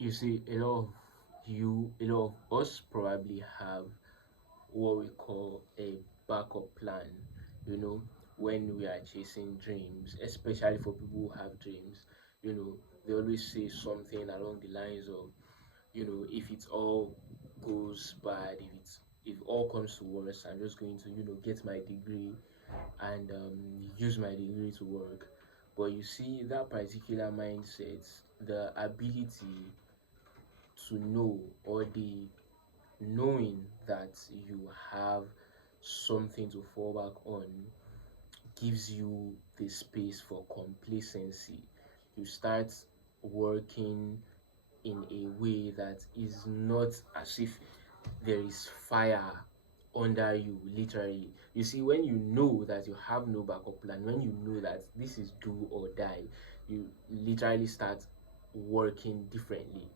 You see, a lot of us probably have what we call a backup plan, you know, when we are chasing dreams, especially for people who have dreams. They always say something along the lines of, if it all goes bad, if all comes to worst, I'm just going to, get my degree and use my degree to work. But you see, that particular mindset, the ability to know, or the knowing that you have something to fall back on, gives you the space for complacency. You start working in a way that is not as if there is fire under you, literally. You see, when you know that you have no backup plan, when you know that this is do or die, you literally start working differently.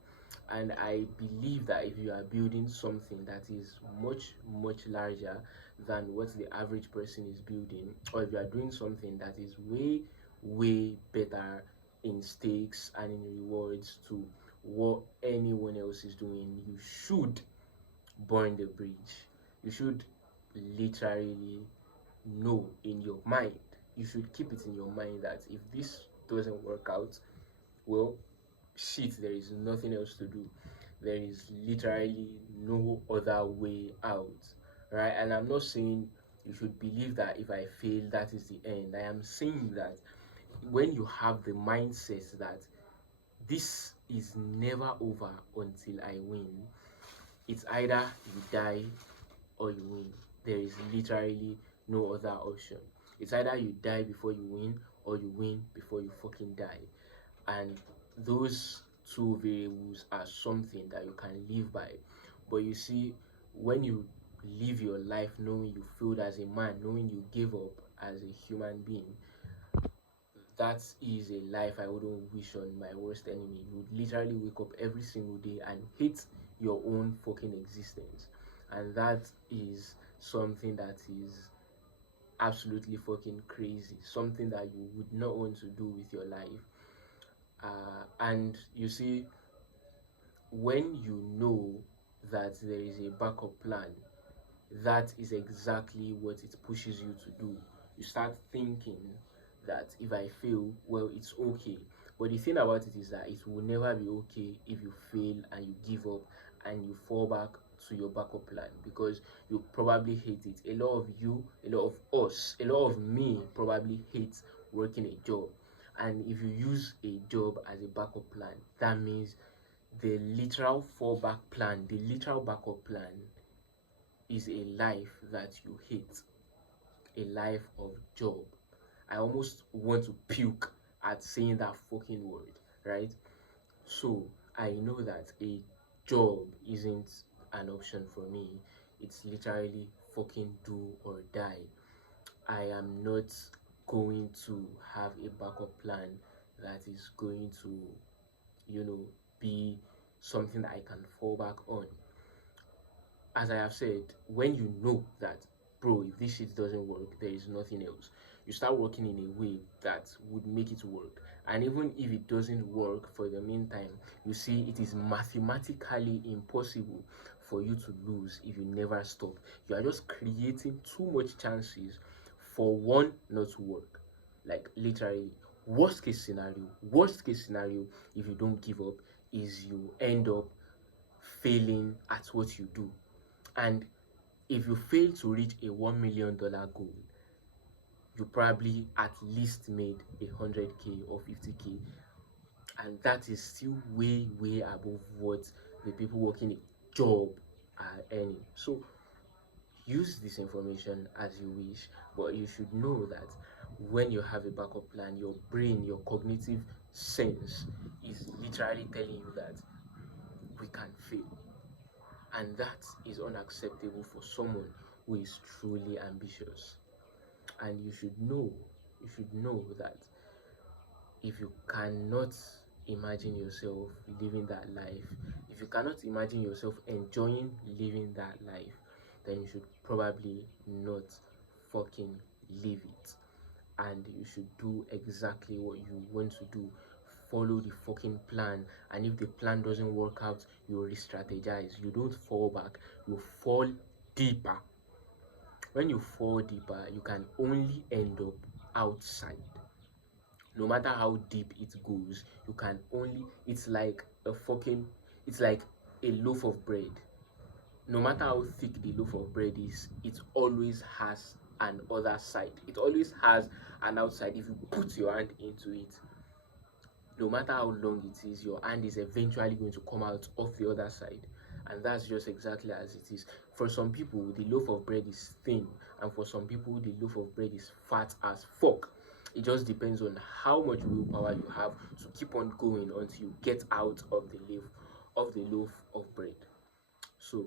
And I believe that if you are building something that is much much larger than what the average person is building, or if you are doing something that is way way better in stakes and in rewards to what anyone else is doing, you should burn the bridge. You should literally know in your mind, you should keep it in your mind that if this doesn't work out, well, shit, there is nothing else to do. There is literally no other way out, right? And I'm not saying you should believe that if I fail, that is the end. I am saying that when you have the mindset that this is never over until I win, it's either you die or you win. There is literally no other option. It's either you die before you win, or you win before you fucking die. And those two variables are something that you can live by. But you see, when you live your life knowing you failed as a man, knowing you gave up as a human being, that is a life I wouldn't wish on my worst enemy. You would literally wake up every single day and hate your own fucking existence. And that is something that is absolutely fucking crazy. Something that you would not want to do with your life. And you see, when you know that there is a backup plan, that is exactly what it pushes you to do. You start thinking that if I fail, well, it's okay. But the thing about it is that it will never be okay if you fail and you give up and you fall back to your backup plan, because you probably hate it. A lot of you, a lot of us, a lot of me probably hate working a job. And if you use a job as a backup plan, that means the literal fallback plan, the literal backup plan is a life that you hate, a life of job. I almost want to puke at saying that fucking word, right? So I know that a job isn't an option for me. It's literally fucking do or die. I am not going to have a backup plan that is going to, be something that I can fall back on. As I have said, when you know that, bro, if this shit doesn't work, there is nothing else, you start working in a way that would make it work. And even if it doesn't work for the meantime, you see, it is mathematically impossible for you to lose if you never stop. You are just creating too much chances for one not to work. Like literally, worst case scenario, if you don't give up, is you end up failing at what you do. And if you fail to reach a $1 million goal, you probably at least made 100K or 50K, and that is still way way above what the people working a job are earning. So use this information as you wish, but you should know that when you have a backup plan, your brain, your cognitive sense is literally telling you that we can fail, and that is unacceptable for someone who is truly ambitious. And you should know that if you cannot imagine yourself living that life, if you cannot imagine yourself enjoying living that life, then you should probably not fucking live it. And you should do exactly what you want to do follow the fucking plan, and if the plan doesn't work out, you re-strategize. You don't fall back, you fall deeper. When you fall deeper, you can only end up outside. No matter how deep it goes, you can only, it's like a loaf of bread. No matter how thick the loaf of bread is, it always has an other side. It always has an outside. If you put your hand into it, no matter how long it is, your hand is eventually going to come out of the other side. And that's just exactly as it is. For some people, the loaf of bread is thin, and for some people, the loaf of bread is fat as fuck. It just depends on how much willpower you have to keep on going until you get out of the loaf of bread. So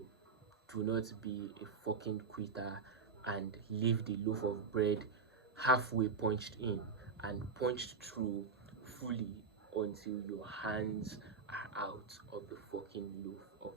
do not be a fucking quitter and leave the loaf of bread halfway punched in and punched through fully until your hands are out of the fucking loaf of